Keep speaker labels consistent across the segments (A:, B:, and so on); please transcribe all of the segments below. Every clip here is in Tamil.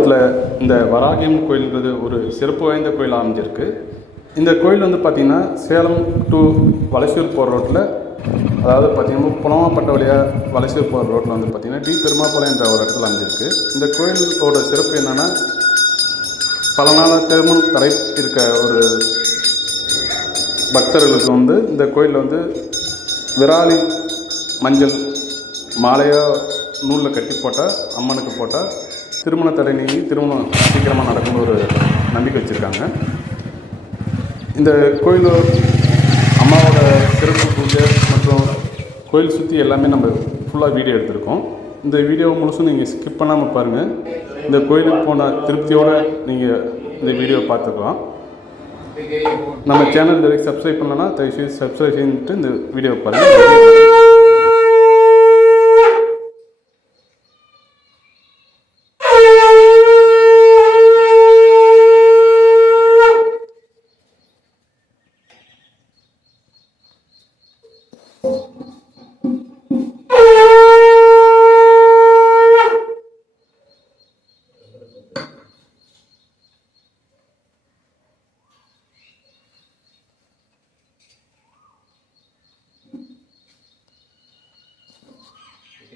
A: இதில் இந்த வராகியம் கோயில்ன்றது ஒரு சிறப்பு வாய்ந்த கோயில் அமைஞ்சிருக்கு. இந்த கோயில் வந்து பார்த்திங்கன்னா சேலம் டு வளசூர் போகிற ரோட்டில் அதாவது பார்த்திங்கன்னா புலமாப்பட்ட வழியாக வளசூர் போகிற ரோட்டில் வந்து பார்த்திங்கன்னா டி பெருமாப்பாளையம் என்ற ஒரு இடத்துல அமைஞ்சிருக்கு. இந்த கோயிலோட சிறப்பு என்னென்னா பல நாளாக திருமணம் தடை இருக்க ஒரு பக்தர்களுக்கு வந்து இந்த கோயிலில் வந்து விராலி மஞ்சள் மாலையாக நூலில் கட்டி போட்டால் அம்மனுக்கு போட்டால் திருமண தடை நீங்கி திருமணம் சீக்கிரமாக நடக்கும்னு ஒரு நம்பிக்கை வச்சுருக்காங்க. இந்த கோயிலூர் அம்மாவோட சிறப்பு பூஜை மற்றும் கோயில் சுற்றி எல்லாமே நம்ம ஃபுல்லாக வீடியோ எடுத்திருக்கோம். இந்த வீடியோ முழுசும் நீங்கள் ஸ்கிப் பண்ணாமல் பாருங்கள் இந்த கோயிலுக்கு போன திருப்தியோடு நீங்கள் இந்த வீடியோ பார்த்துக்கலாம். நம்ம சேனல் இது வரைக்கும் சப்ஸ்கிரைப் பண்ணலன்னா தயவுசெய்து சப்ஸ்கிரைப் செஞ்சுட்டு இந்த வீடியோ பாருங்கள்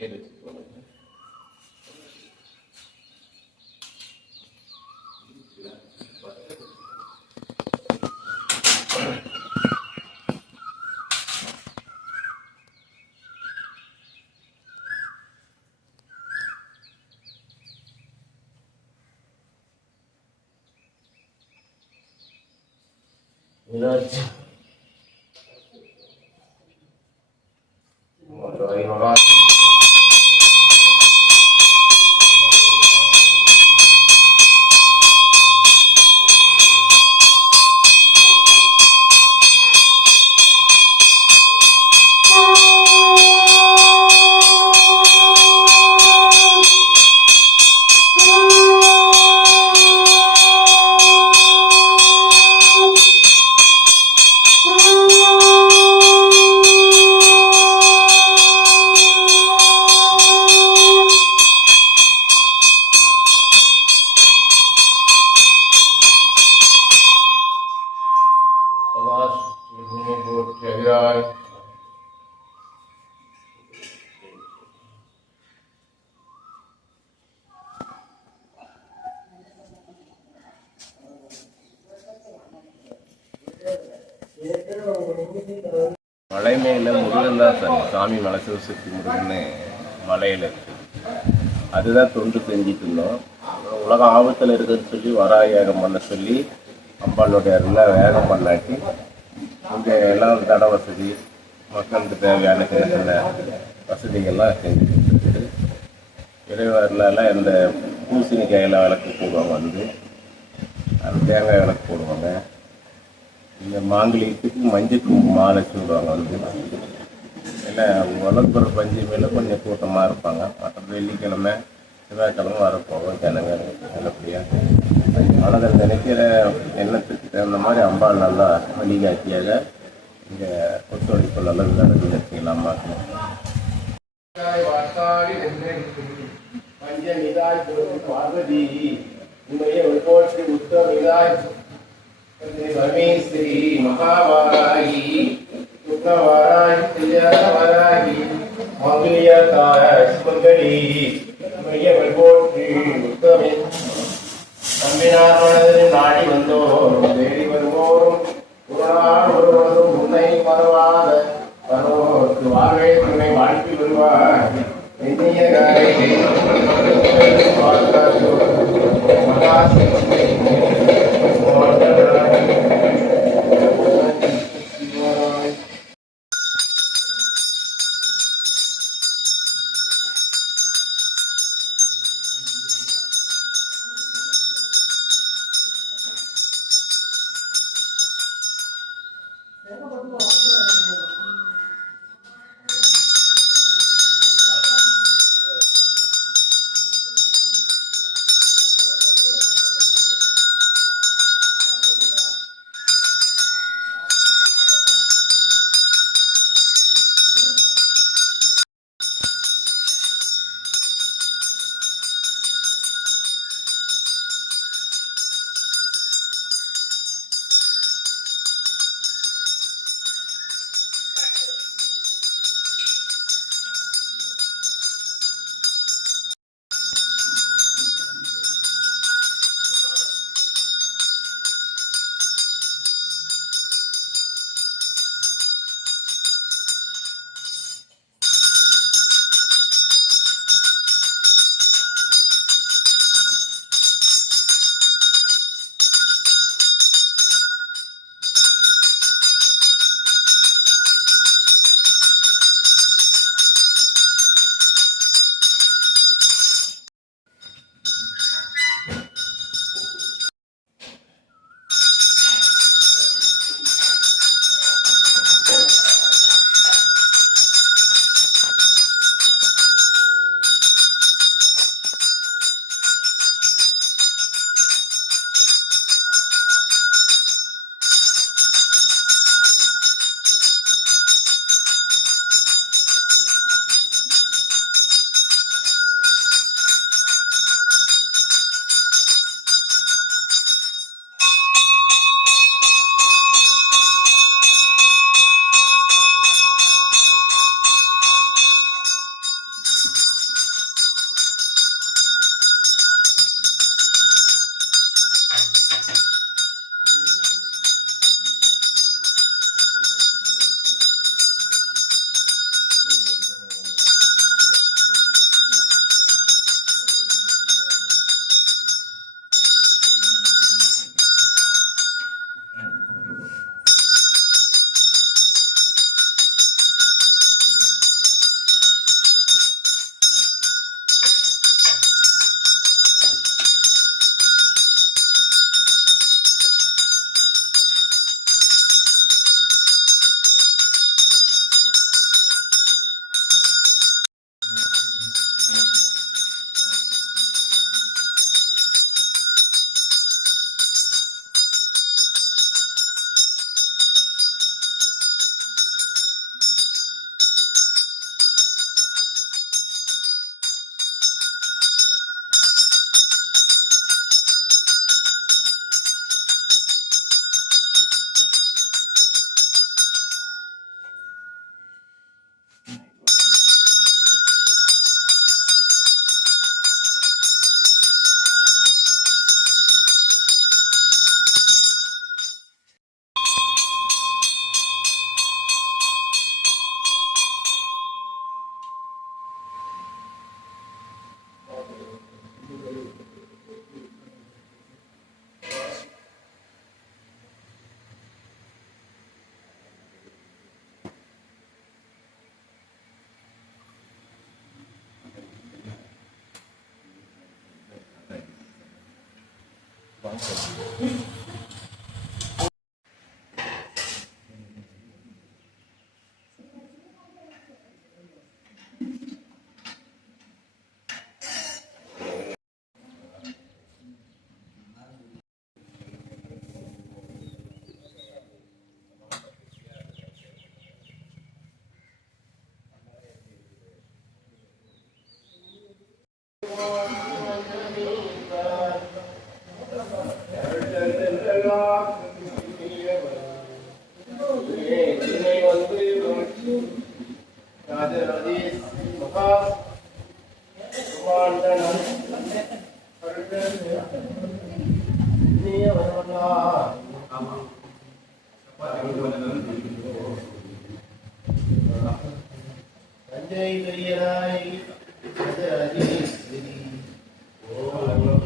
B: elbette tuollainen. Minaccia. Allora, io vado. மலை மேல முருகன் தான் சாமி சாமி மலை சிவசக்தி முருகன்னு மலையில இருக்கு. அதுதான் தொண்டு செஞ்சுட்டு இருந்தோம். அப்புறம் உலக ஆபத்தில் இருக்குன்னு சொல்லி வராயகம் பண்ண சொல்லி அம்பாளுடைய அருள வேகம் பண்ணாட்டி இங்கே எல்லாம் தட வசதி மக்களுக்கு தேவையான சின்ன சின்ன வசதிகள்லாம் செஞ்சு கொடுத்துருக்கு இறைவர்களெல்லாம் இந்த பூசணிக்காயில் விளக்கு போடுவாங்க வந்து அது தேங்காய் விளக்கு போடுவாங்க. இந்த மாங்கலியத்துக்கு மஞ்சள் குங்கும மாலை சொல்லுவாங்க வந்து ஏன்னா வளர்ப்புற பஞ்சமியில் கொஞ்சம் கூட்டமாக இருப்பாங்க. மற்ற வெள்ளிக்கிழமை செவ்வாய்க்கிழமை வரப்போகும் ஜனங்க நல்லபடியாக மனதில் நினைக்கிற எண்ணத்துக்கு தகுந்த மாதிரி அம்பாள் நல்லா வழிகாட்டியாக இங்கே ஒத்துழைப்பு நல்லது நடந்து அம்மாக்கு பஞ்சமிதாய் பார்வதி உண்மையை போற்றி உத்தமிதாய் பரமேஸ்வரி மகாவாராகி சுக்கவாராகி தில்யாவாராகி மங்குலியதாய சுமங்கலி மையவள் போற்றி உத்தமே நம்பினார் மனதில் நாடி வந்தோரும் தேடி வருவோரும் ஒரு நாள் ஒருவரும் உன்னை மறவாத வருவோருக்கு வாழ்வை துணை வாழ்த்தி வருவார் எண்ணிய மகாசி
C: வந்து தஞ்சை பெரியராய் ஓ